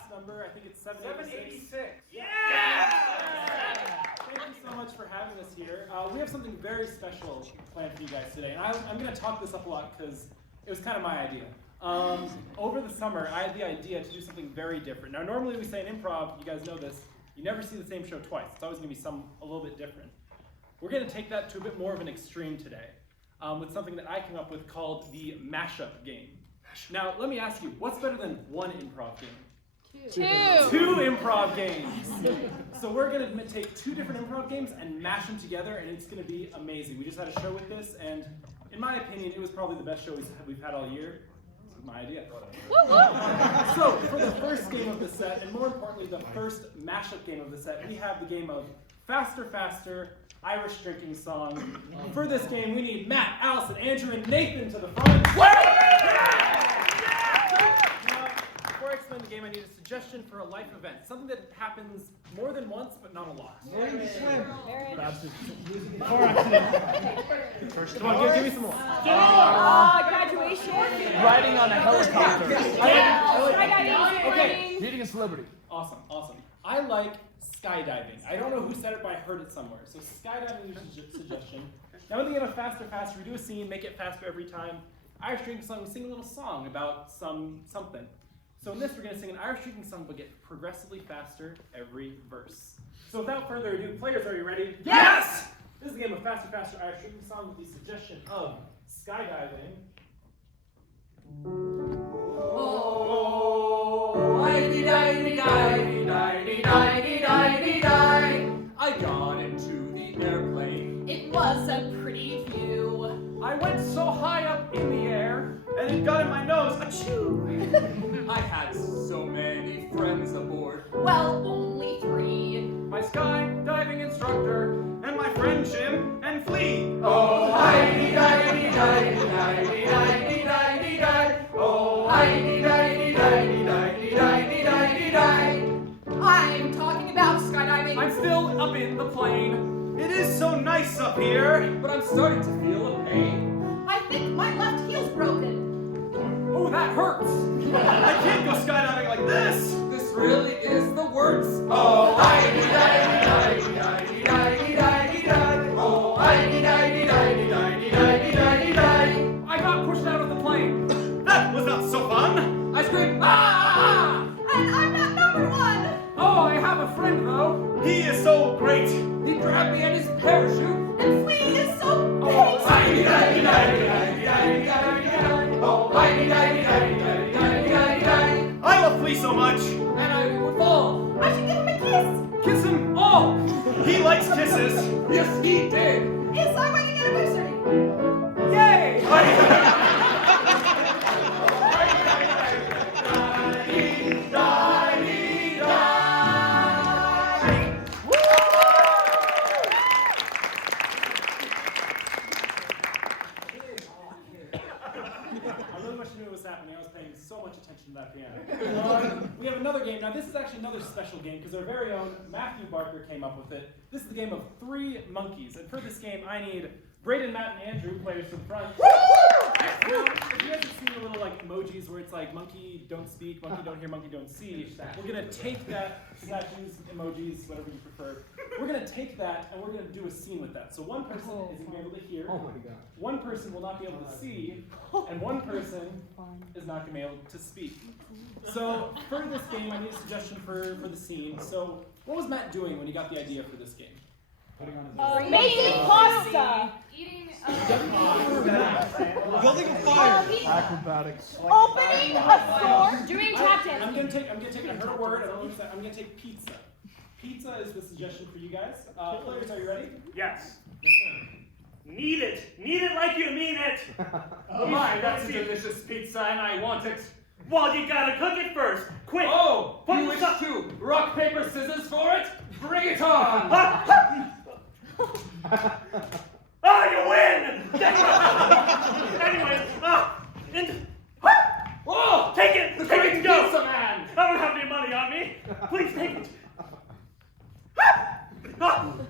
last number. I think it's 786. Yeah! Thank you so much for having us here. We have something very special planned for you guys today. And I'm going to talk this up a lot because it was kind of my idea. Over the summer, I had the idea to do something very different. Now, normally we say in improv, you guys know this, you never see the same show twice. It's always going to be a little bit different. We're going to take that to a bit more of an extreme today with something that I came up with called the mashup game. Now, let me ask you, what's better than one improv game? Two improv games. So we're going to take two different improv games and mash them together, and it's going to be amazing. We just had a show with this, and in my opinion, it was probably the best show we've had all year. My idea. So, for the first game of the set, and more importantly, the first mashup game of the set, we have the game of Faster, Faster, Irish Drinking Song. For this game, we need Matt, Allison, Andrew, and Nathan to the front. Now, before I explain the game, I need a suggestion for a life event. Something that happens more than once, but not a lot. Come on, give me some more. Graduation. Riding on a helicopter. Okay. Meeting a celebrity. Awesome. I like skydiving. I don't know who said it, but I heard it somewhere. So skydiving is a suggestion. Now in the game of Faster, Faster, we do a scene, make it faster every time. Irish Drinking Song, we sing a little song about something. So in this, we're going to sing an Irish Drinking Song, but get progressively faster every verse. So without further ado, players, are you ready? Yes! This is a game of Faster, Faster, Irish Drinking Song with the suggestion of skydiving. I got into the airplane. It was a pretty view. I went so high up in the air, and it got in my nose. Achoo! I had so many friends aboard. Well, only 3. My skydiving instructor, and my friend Jim and Flea. Oh, hi-dee-di-dee-di-dee-di-dee-di-dee-di-di-di. Oh, hi-dee-di-dee-di-dee-di-dee-di-dee-di. I'm talking about skydiving. I'm still up in the plane. It is so nice up here, but I'm starting to feel a pain. I think my left heel's broken. Oh, that hurts. I can't go skydiving like this. This really is the worst. Oh, hi-dee-di-dee-di-dee-di-dee-di-dee-di. Oh, hi-dee-di-dee-di-dee-di-dee-di-dee-di. I got pushed out of the plane. That was not so fun. I screamed, ah! And I'm not number 1. Oh, I have a friend though. He is so great. He grabbed me in his parachute. And Flea is so Oh, great. hi-dee-di-dee-di-dee-di-dee-di-dee. Oh, hi-dee-di-dee-di-dee-di-dee-di-dee. I love Flea so much. And I would fall. I should give him a kiss. Kiss him. Oh, he likes kisses. Yes, he did. It's our wedding anniversary. Yay! Happening. I was paying so much attention to that piano. We have another game. Now this is actually another special game because our very own Matthew Barker came up with it. This is the game of 3 monkeys. And for this game, I need Braden, Matt, and Andrew, players to the front. Now, if you guys have seen the little emojis where it's like monkey don't speak, monkey don't hear, monkey don't see, we're going to take that, statues, emojis, whatever you prefer. We're going to take that and we're going to do a scene with that. So one person is going to be able to hear, one person will not be able to see, and one person is not going to be able to speak. So for this game, I need a suggestion for the scene. So what was Matt doing when he got the idea for this game? Making pasta. Eating. Building a fire. Acrobatics. Opening a store. Doing tap dancing. I'm gonna take her word. I'm gonna take pizza. Pizza is the suggestion for you guys. Players, are you ready? Yes. Need it like you mean it. Oh my, that's a delicious pizza and I want it. Well, you gotta cook it first. Quick. Oh, Put you the wish stuff- to rock, paper, scissors for it? Bring it on. Oh, you win! Anyway, Oh, take it! the Take it great and go! pizza man. I don't have any money on me. Please take it.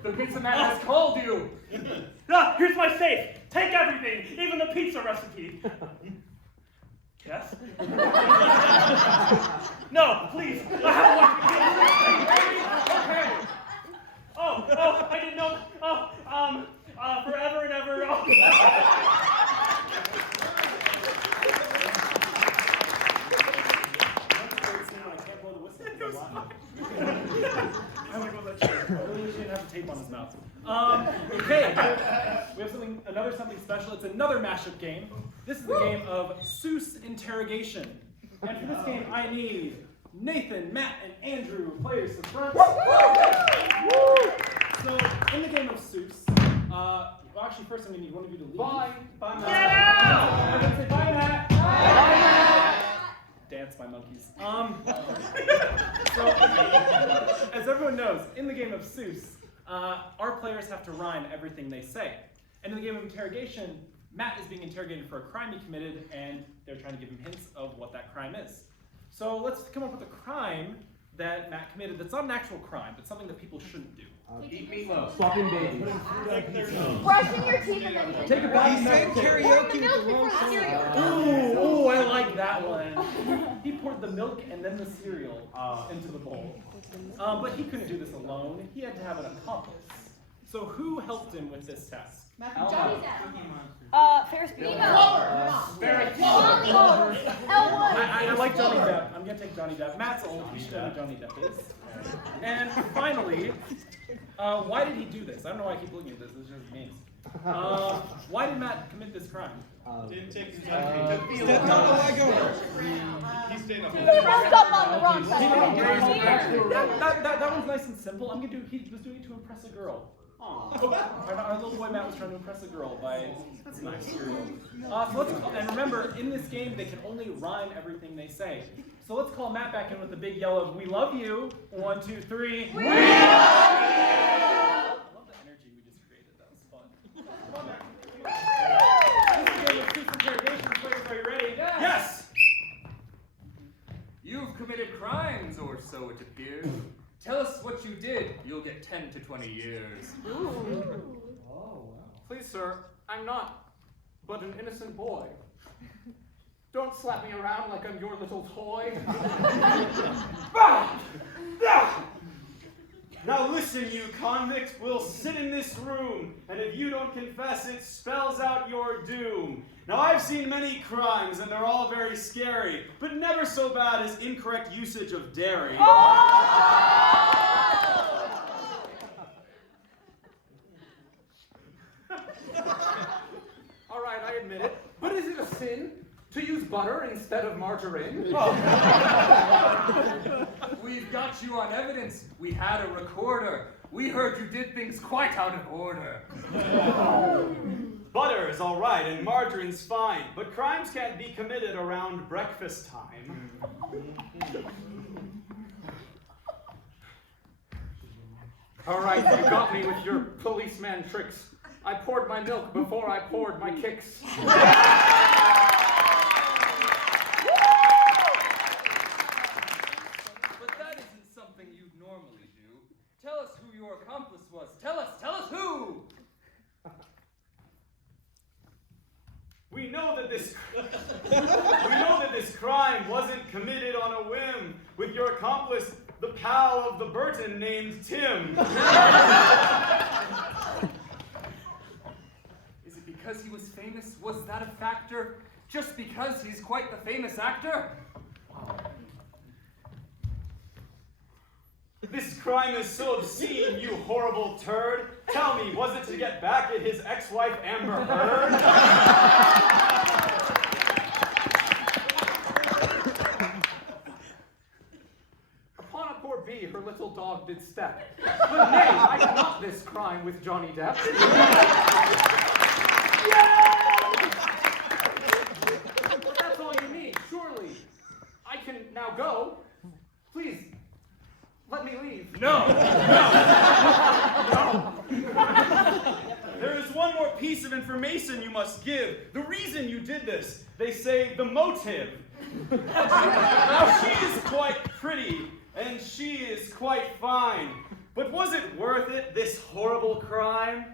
The pizza man has called you. Here's my safe. Take everything, even the pizza recipe. Yes? No, please. I haven't watched the kids. Okay. Oh, I didn't know. Forever and ever. Oh. I want to go that chair. I really wish he didn't have tape on his mouth. Okay, we have another something special. It's another mashup game. This is the game of Seuss Interrogation. And for this game, I need Nathan, Matt, and Andrew, players to front. So, in the game of Seuss, well, actually, first I'm going to need one of you to leave. Bye. Bye, Matt. Get out! Everyone say bye, Matt. Bye, Matt. Dance, my monkeys. So, as everyone knows, in the game of Seuss, our players have to rhyme everything they say. And in the game of interrogation, Matt is being interrogated for a crime he committed, and they're trying to give him hints of what that crime is. So let's come up with a crime that Matt committed that's not an actual crime, but something that people shouldn't do. Eat meatloaf. Swapping babies. Brushing your teeth and then Take a bath. pouring the milk before the cereal. Ooh, I like that one. He poured the milk and then the cereal into the bowl. But he couldn't do this alone. He had to have an accomplice. So who helped him with this task? Johnny Depp. Ferris Bueller. I like Johnny Depp. I'm going to take Johnny Depp. Matt's old. He should know who Johnny Depp is. And finally, why did he do this? I don't know why I keep looking at this. This is just names. Why did Matt commit this crime? Didn't take his He messed up on the wrong side. That one's nice and simple. I'm gonna do. He was doing it to impress a girl. Our little boy Matt was trying to impress a girl by. That's nice. And remember, in this game, they can only rhyme everything they say. So let's call Matt back in with the big yell of "We love you." 1, 2, 3. We love you. I love the energy we just created. That was fun. Come on, Matt. This is a game of Seuss interrogation. Players, are you ready? Yes! You've committed crimes, or so it appears. Tell us what you did. You'll get 10 to 20 years. Please, sir, I'm not but an innocent boy. Don't slap me around like I'm your little toy. Now listen, you convict, we'll sit in this room, and if you don't confess, it spells out your doom. Now I've seen many crimes, and they're all very scary, but never so bad as incorrect usage of dairy. All right, I admit it. But is it a sin to use butter instead of margarine? We've got you on evidence. We had a recorder. We heard you did things quite out of order. Butter is all right, and margarine's fine, but crimes can't be committed around breakfast time. All right, you got me with your policeman tricks. I poured my milk before I poured my kicks. But that isn't something you'd normally do. Tell us who your accomplice was. Tell us who! We know that this crime wasn't committed on a whim with your accomplice, the pal of the Burton named Tim. Is it because he was famous? Was that a factor? Just because he's quite the famous actor? This crime is so obscene, you horrible turd. Tell me, was it to get back at his ex-wife Amber Heard? Upon a poor bee, her little dog did step. But nay, I did not this crime with Johnny Depp. But that's all you need, surely. I can now go. Please, let me leave. No! There is one more piece of information you must give. The reason you did this. They say the motive. Now she is quite pretty, and she is quite fine. But was it worth it, this horrible crime?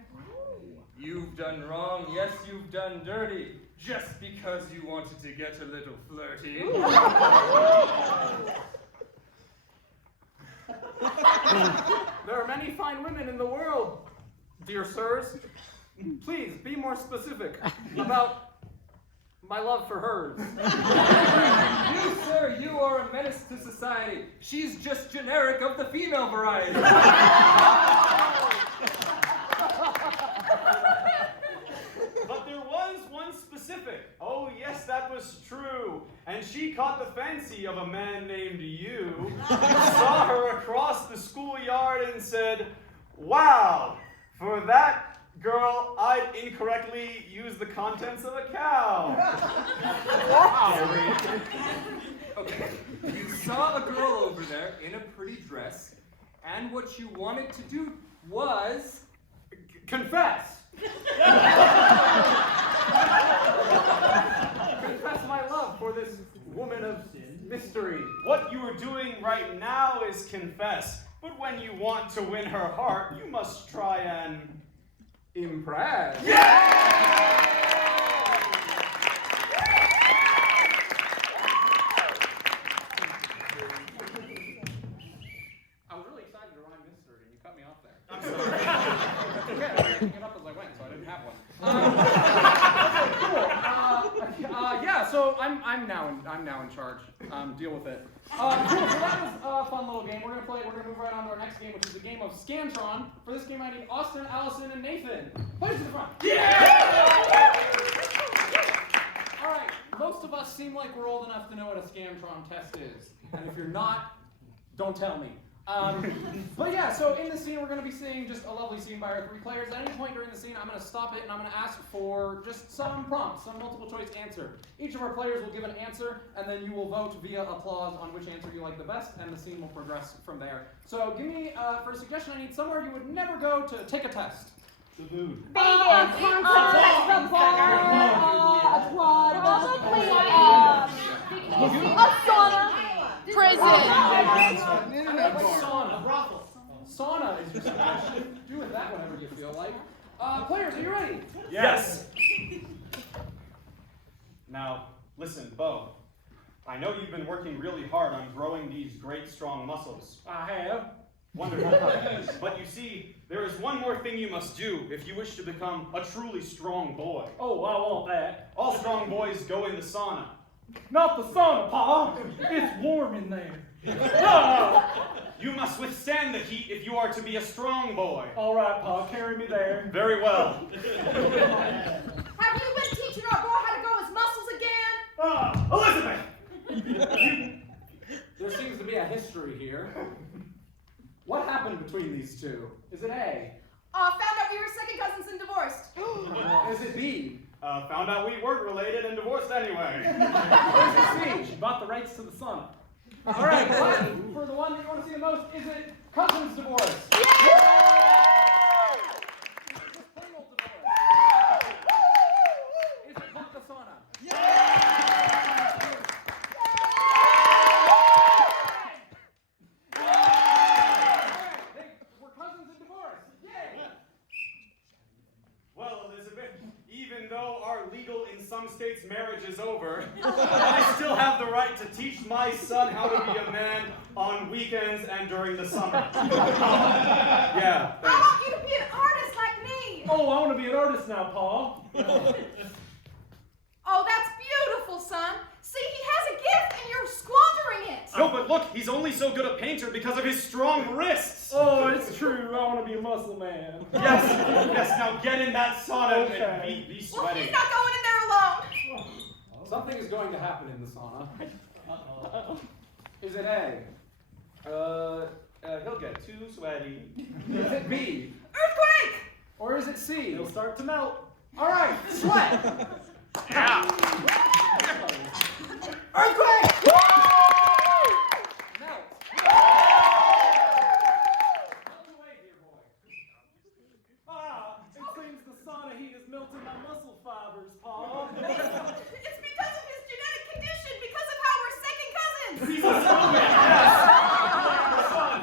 You've done wrong. Yes, you've done dirty. just because you wanted to get a little flirty. There are many fine women in the world, dear sirs. Please be more specific about my love for hers. You, sir, you are a menace to society. She's just generic of the female variety. But there was one specific. Oh, yes, that was true. And she caught the fancy of a man named you, saw her across the schoolyard and said, "Wow, for that girl, I'd incorrectly use the contents of a cow." Okay, you saw a girl over there in a pretty dress, and what you wanted to do was Confess! Confess my love for this woman of mystery. What you are doing right now is confess. But when you want to win her heart, you must try and Impress. I was really excited to rhyme mystery, and you cut me off there. I'm sorry. Okay, I was making it up as I went, so I didn't have one. Okay, cool. Yeah, so I'm now in charge. Deal with it. Cool. So that was a fun little game. We're gonna move right on to our next game, which is a game of Scantron. For this game, I need Austin, Allison, and Nathan. Please to the front. All right. Most of us seem like we're old enough to know what a Scantron test is, and if you're not, don't tell me. But yeah, so in this scene, we're going to be seeing just a lovely scene by our three players. At any point during the scene, I'm going to stop it and I'm going to ask for just some prompts, some multiple choice answer. Each of our players will give an answer, and then you will vote via applause on which answer you like the best, and the scene will progress from there. So give me, for a suggestion, I need somewhere you would never go to take a test. The food. Sauna is your suggestion. Do with that whatever you feel like. Players, are you ready? Yes. Now, listen, Bo. I know you've been working really hard on growing these great, strong muscles. I have. Wonderful. But you see, there is one more thing you must do if you wish to become a truly strong boy. Oh, I want that. All strong boys go in the sauna. Not the sauna, Pa. It's warm in there. You must withstand the heat if you are to be a strong boy. All right, Pa, carry me there. Very well. Have you been teaching our boy how to grow his muscles again? Elizabeth! There seems to be a history here. What happened between these two? Is it A? Found out we were second cousins and divorced. Is it B? Found out we weren't related and divorced anyway. Or is it C? She bought the rights to the sauna. All right, what? For the one that you want to see the most, is it cousins divorce? Yeah! Just plain old divorce? Is it vodka sauna? We're cousins in divorce. Yay! Well, Elizabeth, even though our legal in some states marriage is over, I still have the right to teach my son how to be a man on weekends and during the summer. Yeah, I want you to be an artist like me. Oh, I want to be an artist now, Pa. Oh, that's beautiful, son. See, he has a gift and you're squandering it. No, but look, he's only so good a painter because of his strong wrists. Oh, it's true. I want to be a muscle man. Yes, now get in that sauna Okay. and be Well, sweaty. he's not going in there alone. Something is going to happen in the sauna. Is it A? He'll get too sweaty. Is it B? Earthquake! Or is it C? It'll start to melt. All right, sweat. Earthquake! Melt. Ah, it seems the sauna heat has melted my muscle fibers, Pa. It's because of his genetic condition, because of how we're second cousins. Son,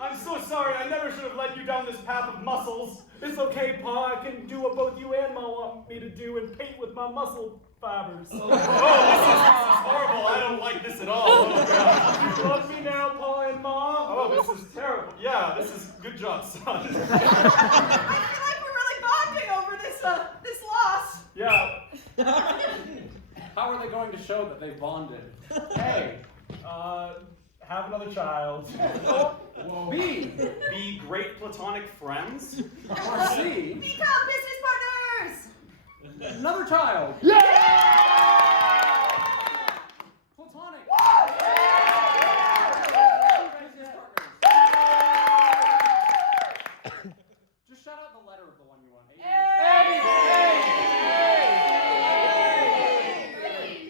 I'm so sorry. I never should have led you down this path of muscles. It's it's okay, Pa. I can do what both you and Ma want me to do and paint with my muscle fibers. Oh, this is horrible. I don't like this at all. Oh, God. You love me now, Pa and Ma? Oh, this is terrible. Yeah, this is good job, son. I feel like we're really bonding over this loss. Yeah. How are they going to show that they bonded? A. Have another child. B. Be great platonic friends. Or C. Become business partners. Another child. Platonic. Business partners. Just shout out the letter of the one you want.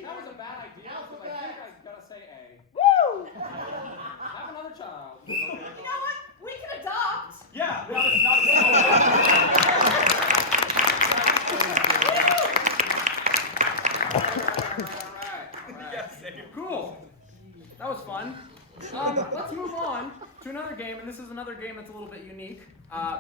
That was a bad idea, because I think I gotta say A. Woo! Have another child. You know what? We can adopt. Yeah, that is not Cool. That was fun. Let's move on to another game, and this is another game that's a little bit unique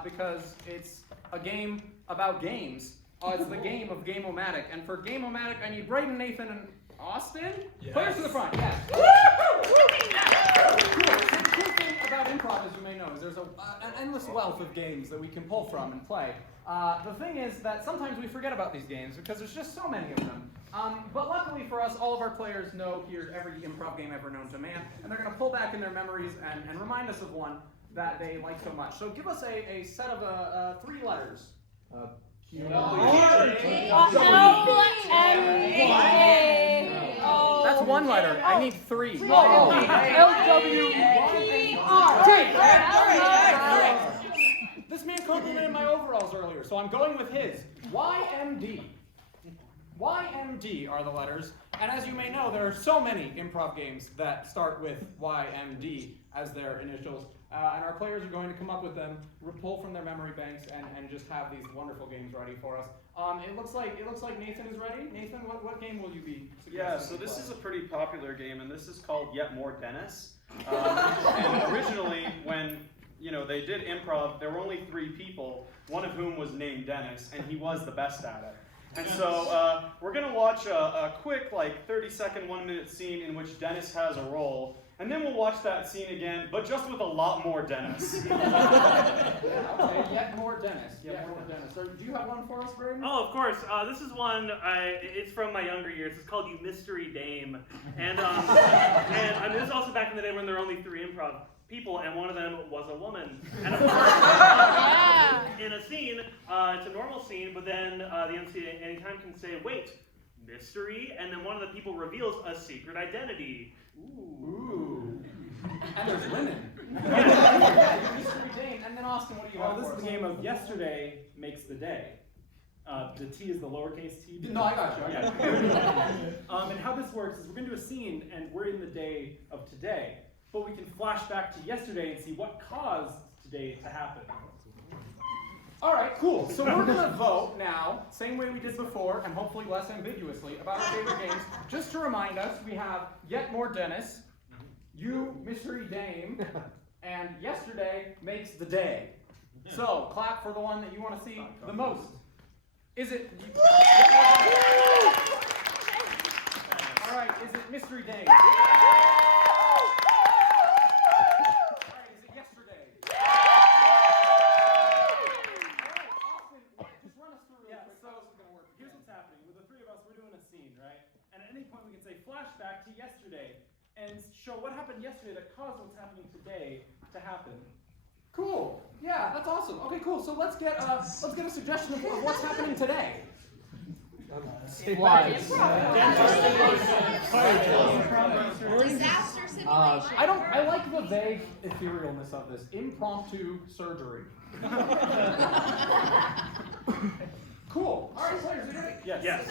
because it's a game about games. It's the game of Game-O-Matic, and for Game-O-Matic, I need Braden, Nathan, and Austin. Yes. Players to the front. Yes. Cool. So the cool thing about Improv, as you may know, is there's an endless wealth of games that we can pull from and play. The thing is that sometimes we forget about these games because there's just so many of them. But luckily for us, all of our players know here's every improv game ever known to man, and they're going to pull back in their memories and remind us of one that they like so much. So give us a set of 3 letters. That's one letter. I need 3. This man complimented my overalls earlier, so I'm going with his. YMD. YMD are the letters, and as you may know, there are so many improv games that start with YMD as their initials, and our players are going to come up with them, pull from their memory banks, and just have these wonderful games ready for us. It looks like Nathan is ready. Nathan, what game will you be suggesting? Yeah, so this is a pretty popular game, and this is called Yet More Dennis. And originally, when they did improv, there were only 3 people, one of whom was named Dennis, and he was the best at it. And so we're going to watch a quick, 30-second, 1-minute scene in which Dennis has a role, and then we'll watch that scene again, but just with a lot more Dennis. Okay, Yet More Dennis. Yet More Dennis. So, do you have one for us, Braden? Oh, of course. This is one. It's from my younger years. It's called You Mystery Dame, and this is also back in the day when there were only 3 improv people, and one of them was a woman. And of course, in a scene, it's a normal scene, but then the MC at any time can say, "Wait, mystery," and then one of the people reveals a secret identity. Ooh. And there's women. Mystery Dame. And then Austin, what do you have? This is the game of yesterday makes the day. The T is the lowercase t. No, I got you. And how this works is we're going to do a scene, and we're in the day of today. But we can flash back to yesterday and see what caused today to happen. All right, cool. So we're going to vote now, same way we did before, and hopefully less ambiguously, about our favorite games. Just to remind us, we have Yet More Dennis, You Mystery Dame, and Yesterday Makes the Day. So clap for the one that you want to see the most. Is it... All right, is it Mystery Dame? Flashback to yesterday and show what happened yesterday that caused what's happening today to happen. Cool. Yeah, that's awesome. Okay, cool. So let's get a suggestion of what's happening today. Disaster simulation. I like the vague etherealness of this. Impromptu surgery. Cool. All right, players, are you ready? Yes.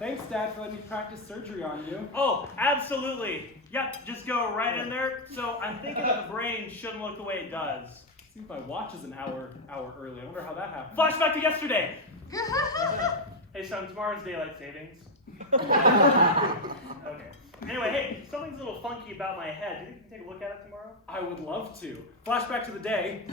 Thanks, Dad, for letting me practice surgery on you. Oh, absolutely. Yep, just go right in there. So I'm thinking that the brain shouldn't look the way it does. Seems my watch is an hour early. I wonder how that happened. Flashback to yesterday. Hey, son, tomorrow's daylight savings. Okay. Anyway, hey, something's a little funky about my head. Do you think you can take a look at it tomorrow? I would love to. Flashback to the day.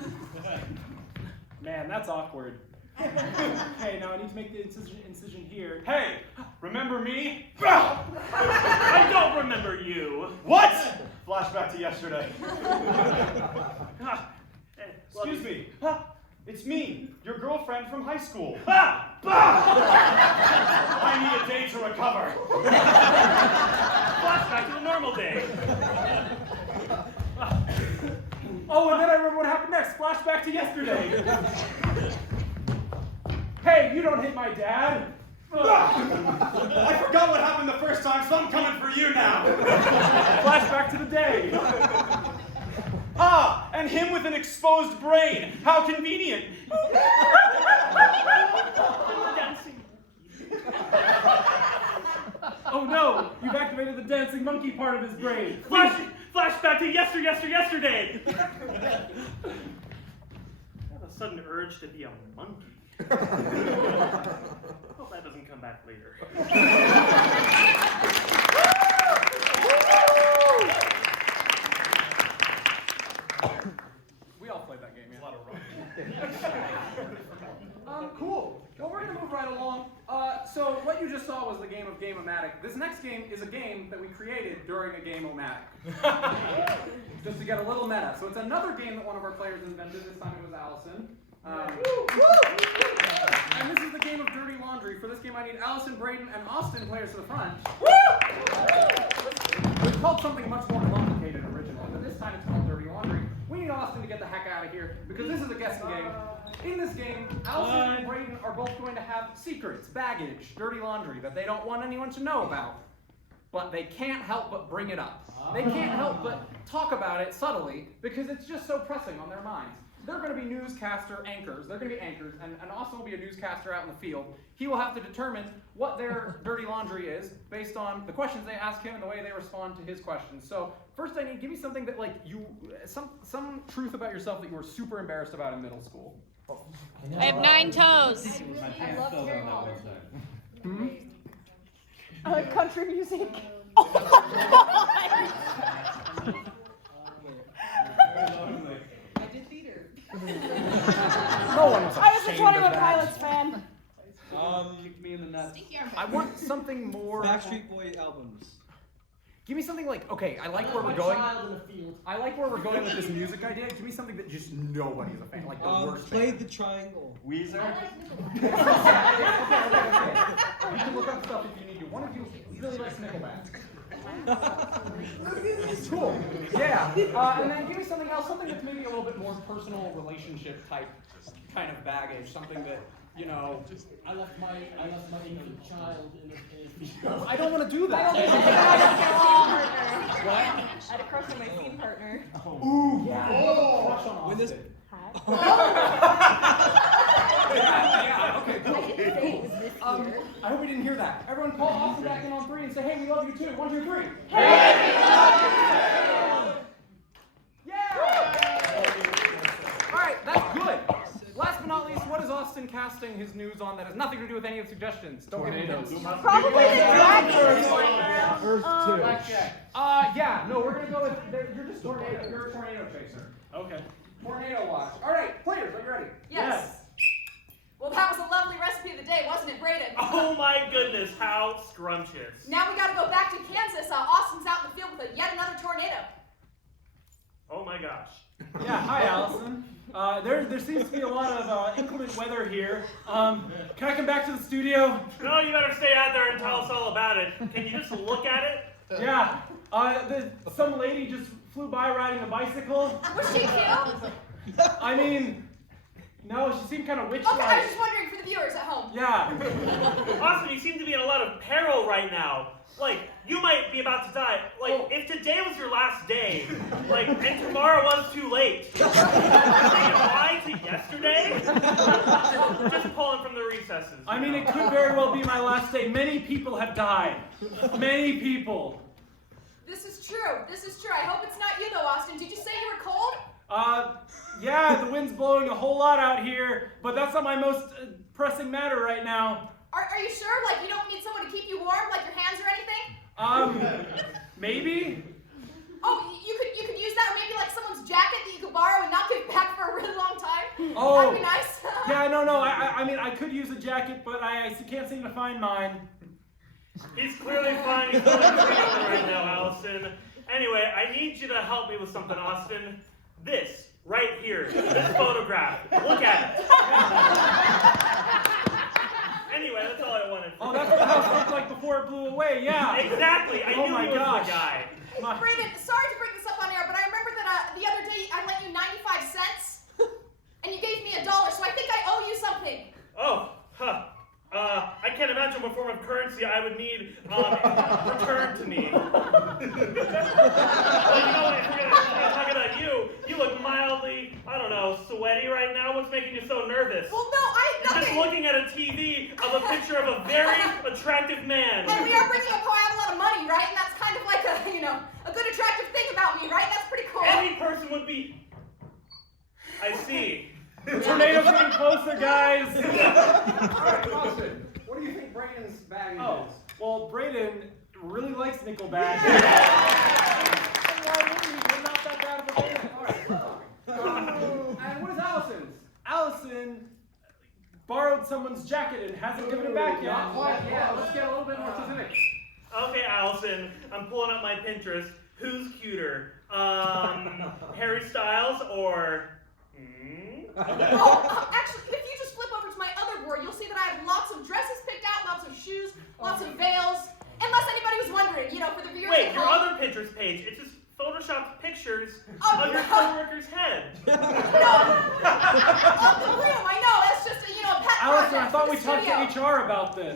Man, that's awkward. Okay, now I need to make the incision here. Hey, remember me? I don't remember you. What? Flashback to yesterday. Ah, well, Excuse me. It's me, your girlfriend from high school. I need a day to recover. Flashback to the normal day. Oh, and then I remember what happened next. Flashback to yesterday. Hey, you don't hit my dad. I forgot what happened the first time, so I'm coming for you now. Flashback to the day. And him with an exposed brain. How convenient. Oh no, you've activated the dancing monkey part of his brain. Flashback to yesterday. I have a sudden urge to be a monkey. Hope that doesn't come back later. We all played that game, yeah. Cool. Well, we're gonna move right along. So what you just saw was the game of Game-O-Matic. This next game is a game that we created during a Game-O-Matic. Just to get a little meta. So it's another game that one of our players invented. This time it was Allison. And this is the game of Dirty Laundry. For this game, I need Allison, Braden, and Austin players to the front. It's called something much more complicated originally, but this time it's called Dirty Laundry. We need Austin to get the heck out of here because this is a guessing game. In this game, Allison and Braden are both going to have secrets, baggage, dirty laundry that they don't want anyone to know about. But they can't help but bring it up. They can't help but talk about it subtly because it's just so pressing on their minds. They're going to be newscaster anchors. They're going to be anchors, and Austin will be a newscaster out in the field. He will have to determine what their dirty laundry is based on the questions they ask him and the way they respond to his questions. So first, give me something that some truth about yourself that you were super embarrassed about in middle school. I have 9 toes. I love hearing all country music. I did theater. No one was I was a ashamed 21 of that. Pilots fan. Kicked me in the nuts. I want something more. Backstreet Boy albums. Give me something like, okay, I like where we're going. I like where we're going with this music idea. Give me something that just nobody's a fan, like the worst Played fan. the triangle. Weezer? Okay. You can look up stuff if you need to. One of you really likes Nickelback. Cool. Yeah. And then give me something else, something that's maybe a little bit more personal relationship type kind of baggage, something that, you know. I left my infant child in the I don't want to do that. I don't get along. What? I had a crush on my scene partner. Ooh, yeah. Crush on When this- Austin. Hi. Yeah, okay, cool. I didn't say it was this year. I hope we didn't hear that. Everyone call Austin back in on 3 and say, hey, we love you too. 1, 2, 3. Hey, Yeah! Alright, that's good. Last but not least, what is Austin casting his news on that has nothing to do with any of the suggestions? Don't give me those. probably the drag Yeah, no, we're gonna go with, you're just tornado, you're a tornado chaser. Okay. Tornado watch. Alright, players, are you ready? Yes. Well, that was a lovely recipe of the day, wasn't it, Braden? Oh my goodness, how scrumptious. Now we gotta go back to Kansas. Austin's out in the field with yet another tornado. Oh my gosh. Yeah, hi Allison. There seems to be a lot of inclement weather here. Can I come back to the studio? No, you better stay out there and tell us all about it. Can you just look at it? Yeah. Some lady just flew by riding a bicycle. Was she cute? I mean, no, she seemed kind of witch-like. Okay, I was just wondering for the viewers at home. Yeah. Austin, you seem to be in a lot of peril right now. Like, you might be about to die. Like, if today was your last day, like, and tomorrow was too late, say goodbye to yesterday? Just pulling from the recesses. I mean, it could very well be my last day. Many people have died. Many people. This is true. This is true. I hope it's not you, though, Austin. Did you say you were cold? Yeah, the wind's blowing a whole lot out here, but that's not my most pressing matter right now. Are you sure? Like, you don't need someone to keep you warm, like your hands or anything? Maybe? Oh, you could use that, or maybe like someone's jacket that you could borrow and not give back for a really long time? Oh. That'd be nice. Yeah, no. I mean, I could use a jacket, but I can't seem to find mine. He's clearly finding something right now, Allison. Anyway, I need you to help me with something, Austin. This, right here, this photograph. Look at it. Anyway, that's all I wanted. Oh, that's what the house looked like before it blew away, yeah. Exactly, I Oh knew my he was gosh. the guy. Brandon, sorry to bring this up on air, but I remember that the other day I lent you 95 cents, and you gave me $1, so I think I owe you something. Oh, huh. I can't imagine what form of currency I would need returned to me. Well, you know what, if we're gonna talk about you look mildly, I don't know, sweaty right now. What's making you so nervous? Well, no, You're nothing. just looking at a TV of a picture of a very attractive man. And we are bringing up how I have a lot of money, right? And that's kind of like a good attractive thing about me, right? That's pretty cool. Any person would be... I see. The tornado's getting closer, guys. Alright, Austin, what do you think Braden's baggage Oh, is? well, Braden really likes Nickelback. Why wouldn't he? We're not that bad of a band. Alright. And what is Allison's? Allison borrowed someone's jacket and hasn't given it back yet. Not quite yet. Let's get a little bit more specific. Okay, Allison, I'm pulling up my Pinterest. Who's cuter? Harry Styles or... Actually, if you just flip over to my other board, you'll see that I have lots of dresses picked out, lots of shoes, lots of veils. Unless anybody was wondering, for the viewers Wait, at your home. other Pinterest page, it's just photoshopped pictures Oh, of your no. coworker's head. No, up the room, I know, that's just a pet Allison, I project thought for we the talked studio. to HR about this.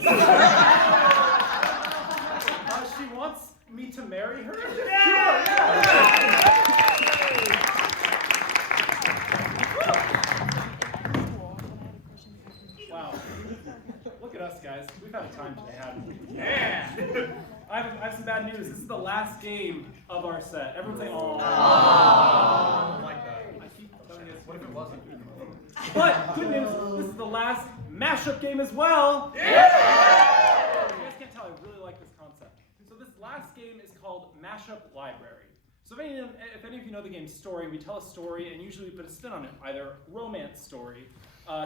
She wants me to marry her? Wow. Look at us, guys. We've had a time today, haven't we? Yeah. I have some bad news. This is the last game of our set. Everyone's saying, oh. I don't like that. I keep telling you this. What if it wasn't? But good news, this is the last mashup game as well. You guys can't tell, I really like this concept. So this last game is called Mashup Library. So if any of you know the game's story, we tell a story and usually we put a spin on it, either romance story,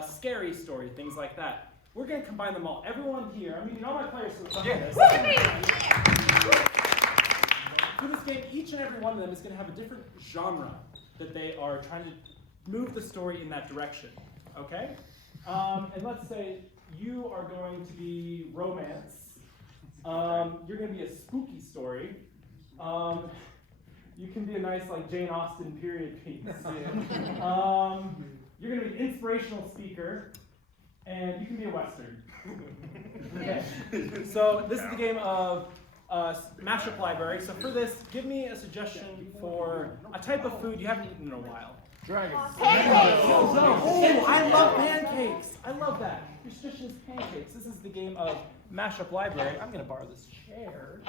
scary story, things like that. We're going to combine them all. Everyone here, I mean, all my players for this. For this game, each and every one of them is going to have a different genre that they are trying to move the story in that direction, okay? And let's say you are going to be romance. You're going to be a spooky story. You can be a nice, like, Jane Austen period piece. You're going to be an inspirational speaker, and you can be a Western. Okay. So this is the game of Mashup Library. So for this, give me a suggestion for a type of food you haven't eaten in a while. Dragons. Pancakes! Oh, I love pancakes. I love that. Your suggestion is pancakes. This is the game of Mashup Library. I'm going to borrow this chair.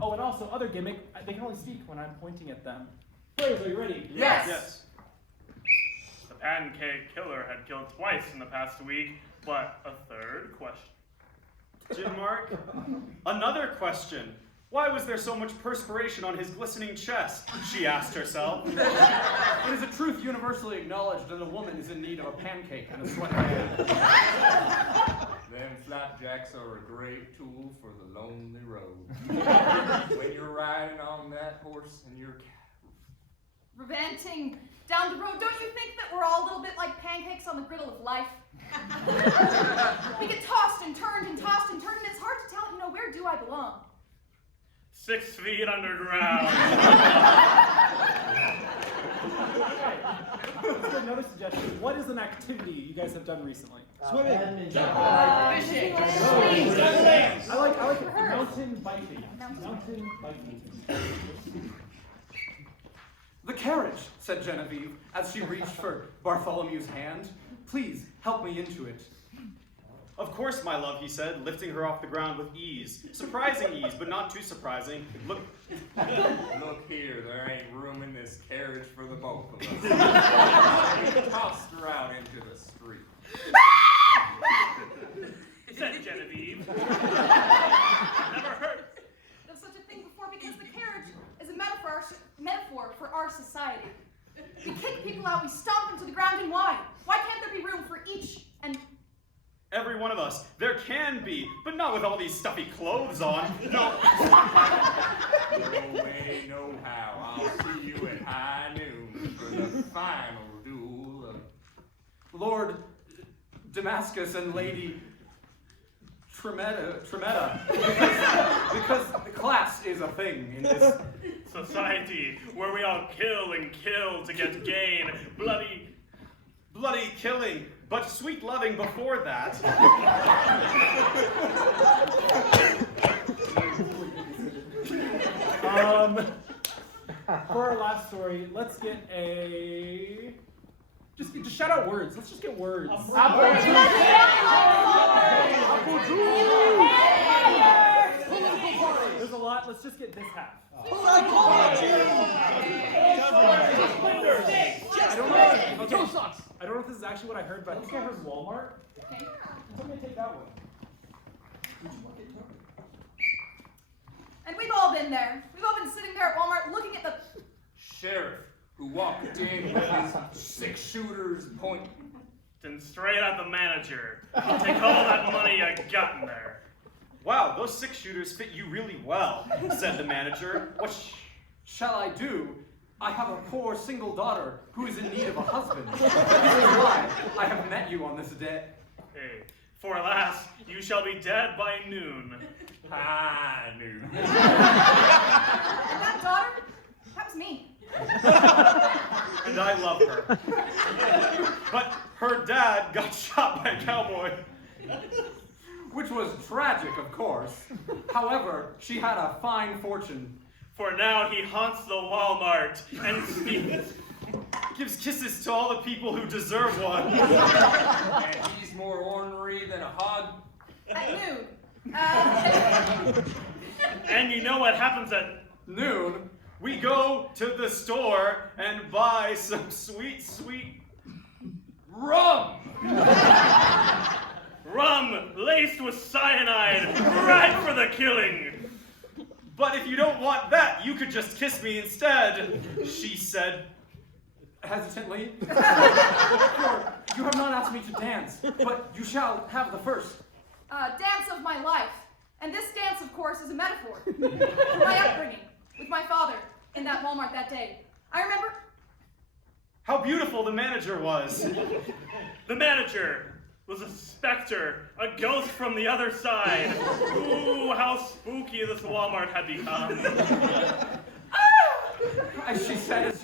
Oh, and also, other gimmick, they can only speak when I'm pointing at them. Players, are you ready? Yes. The pancake killer had killed twice in the past week, but a third question. Jim Mark, another question. Why was there so much perspiration on his glistening chest? She asked herself. It is a truth universally acknowledged that a woman is in need of a pancake and a sweat band. Them flapjacks are a great tool for the lonely road. When you're riding on that horse and you're Revanting down the road, don't you think that we're all a little bit like pancakes on the griddle of life? We get tossed and turned and tossed and turned, and it's hard to tell, where do I belong? 6 feet underground. Let's get another suggestion. What is an activity you guys have done recently? Swimming. Fishing. I like mountain biking. Mountain biking. The carriage, said Genevieve, as she reached for Bartholomew's hand. Please, help me into it. Of course, my love, he said, lifting her off the ground with ease. Surprising ease, but not too surprising. Look here, there ain't room in this carriage for the both of us. He tossed her out into the street. Said Genevieve. Never heard. Of such a thing before, because the carriage is a metaphor for our society. We kick people out, we stomp them to the ground, and why? each and Every one of us. There can be, but not with all these stuffy clothes on. No. No way, no how. I'll see you at high noon for the final duel of... Lord Damascus and Lady Tremetta. Because the class is a thing in this Society where we all kill and kill to get gain. Bloody killing, but sweet loving before that. For our last story, let's get a... Just shout out words. Let's just get words. There's a lot. Let's just get this half. I don't know if this is actually what I heard, but I think I heard Walmart. okay. I'm gonna take that one. And we've all been there. We've all been sitting there at Walmart looking at the Sheriff who walked in with his 6-shooters pointing. And straight at the manager. I'll take all that money you got in there. Wow, those 6-shooters fit you really well, said the manager. What shall I do? I have a poor single daughter who is in need of a husband. This is why I have met you on this day. Hey, for alas, you shall be dead by noon. High noon. And that daughter, that was me. And I love her. But her dad got shot by a cowboy. Which was tragic, of course. However, she had a fine fortune. For now he haunts the Walmart and Gives kisses to all the people who deserve one. And he's more ornery than a hog. At noon. And you know what happens at Noon, we go to the store and buy some sweet, sweet rum. rum laced with cyanide, right for the killing. But if you don't want that, you could just kiss me instead, she said. Hesitantly. For you have not asked me to dance, but you shall have the first. Dance of my life. And this dance, of course, is a metaphor for my upbringing with my father in that Walmart that day. I remember How beautiful the manager was. The manager was a specter, a ghost from the other side. Ooh, how spooky this Walmart had become. As she said, as